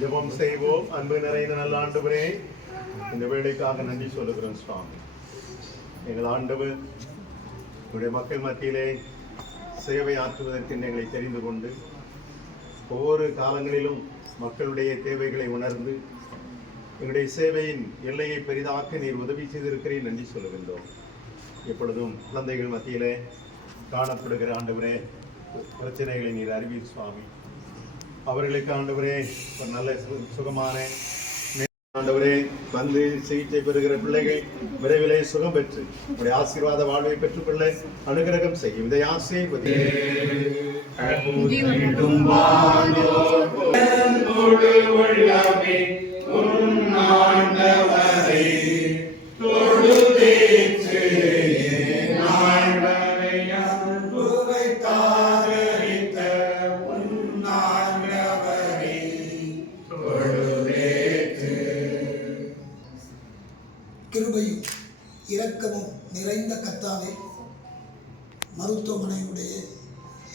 ஜெபம் செய்வோம். அன்பு நிறைந்த நல்ல ஆண்டவரே இந்த வேலைக்காக நன்றி சொல்லுகிறோம் சுவாமி. எங்கள் ஆண்டவர் உடைய மக்கள் மத்தியிலே சேவை ஆற்றுவதற்கு எங்களை தெரிந்து கொண்டு ஒவ்வொரு காலங்களிலும் மக்களுடைய தேவைகளை உணர்ந்து எங்களுடைய சேவையின் எல்லையை பெரிதாக்க நீர் உதவி செய்திருக்கிறேன் நன்றி சொல்லுகின்றோம். எப்பொழுதும் குழந்தைகள் மத்தியிலே காணப்படுகிற ஆண்டவரே பிரச்சனைகளை நீர் அறிவீர் சுவாமி. அவர்களுக்கு ஆண்டவரே ஒரு நல்ல சுகமான ஆண்டவரே வந்து சிகிச்சை பெறுகிற பிள்ளைகள் விரைவிலே சுகம் பெற்று உடைய ஆசீர்வாத வாழ்வை பெற்றுக்கொள்ள அனுகிரகம் செய்யும். இதை ஆசீர்வதி இரக்கமும் நிறைந்த கத்தாவே மருத்துவமனையுடைய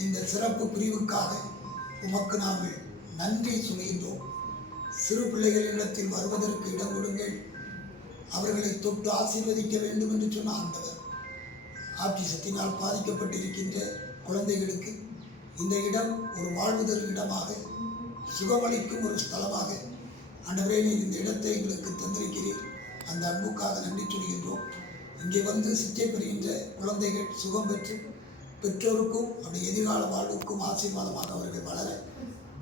இந்த சிறப்பு பிரிவுக்காக உமக்கு நாங்கள் நன்றி சொல்கின்றோம். சிறு பிள்ளைகளிடத்தில் வருவதற்கு இடம் கொடுங்கள். அவர்களை தொட்டு ஆசீர்வதிக்க வேண்டும் என்று சொன்ன ஆண்டவர் ஆட்டிசத்தினால் பாதிக்கப்பட்டிருக்கின்ற குழந்தைகளுக்கு இந்த இடம் ஒரு வாழ்வுதல் இடமாக சுகமளிக்கும் ஒரு ஸ்தலமாக. ஆண்டவரே நீர் இந்த இடத்தை எங்களுக்கு தந்திருக்கிறீர். அந்த அன்புக்காக நன்றி சொல்கின்றோம். இங்கே வந்து சிச்சை பெறுகின்ற குழந்தைகள் சுகம் பெற்று பெற்றோருக்கும் அவருடைய எதிர்கால வாழ்வுக்கும் ஆசீர்வாதமாக அவர்கள் வளர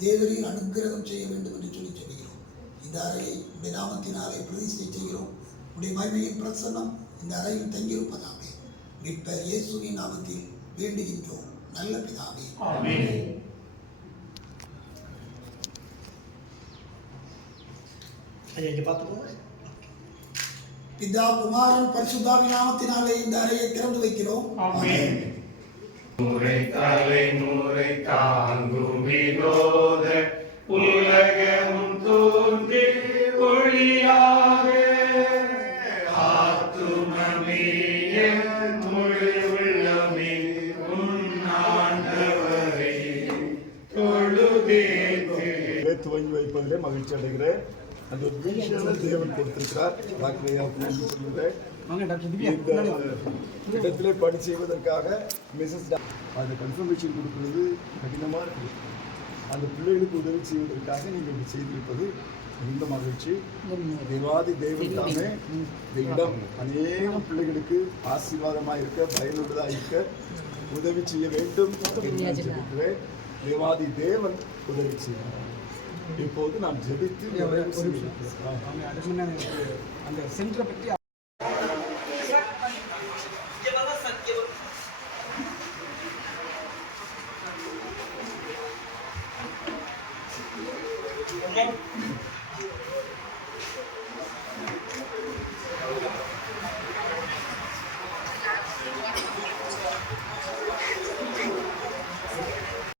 தேவரின் அனுக்கிரகம் செய்ய வேண்டும் என்று சொல்லி சொல்கிறோம் இந்த அறையை உடைய நாமத்தினாலே பிரதிஷ்டை செய்கிறோம். உடைய மகிமையின் பிரசன்னம் இந்த அறையில் தங்கியிருப்பதாக மீட்பர் இயேசுவின் நாமத்தில் வேண்டுகின்றோம். நல்ல பிதாவே. ஐயா இங்கே பார்த்துக்கோங்க. பிதா குமாரன் பரிசுத்தாவி நாமத்தினாலே இந்த அறையை திறந்து வைக்கிறோம். முறை தலை முறை தாங்கும் வினோத உலகமும் தோன்றி ஒளியாக ஆத்துமமேய முழு உள்ளமே உன்னாண்டவரை தொழுதேத்து துவங்கி வைப்பதிலே மகிழ்ச்சி அடைகிறேன். அந்த ஒரு விஷயம் தேவன் கொடுத்திருக்கிறார். இந்த இடத்திலே பணி செய்வதற்காக மிஸ்ஸஸ் அந்த கன்ஃபர்மேஷன் கொடுக்கிறது கடினமாக இருக்குது அந்த பிள்ளைகளுக்கு உதவி செய்வதற்காக நீங்கள் இப்படி செய்திருப்பது மிகுந்த மகிழ்ச்சி. தேவாதி தெய்வம் தாமே இந்த இடம் அநேக பிள்ளைகளுக்கு ஆசீர்வாதமாக இருக்க பயனுள்ளதாக இருக்க உதவி செய்ய வேண்டும். தேவாதி தேவன் உதவி செய்வார். இப்போது நாம் ஜெபித்து அந்த சென்டரை பற்றி Amen.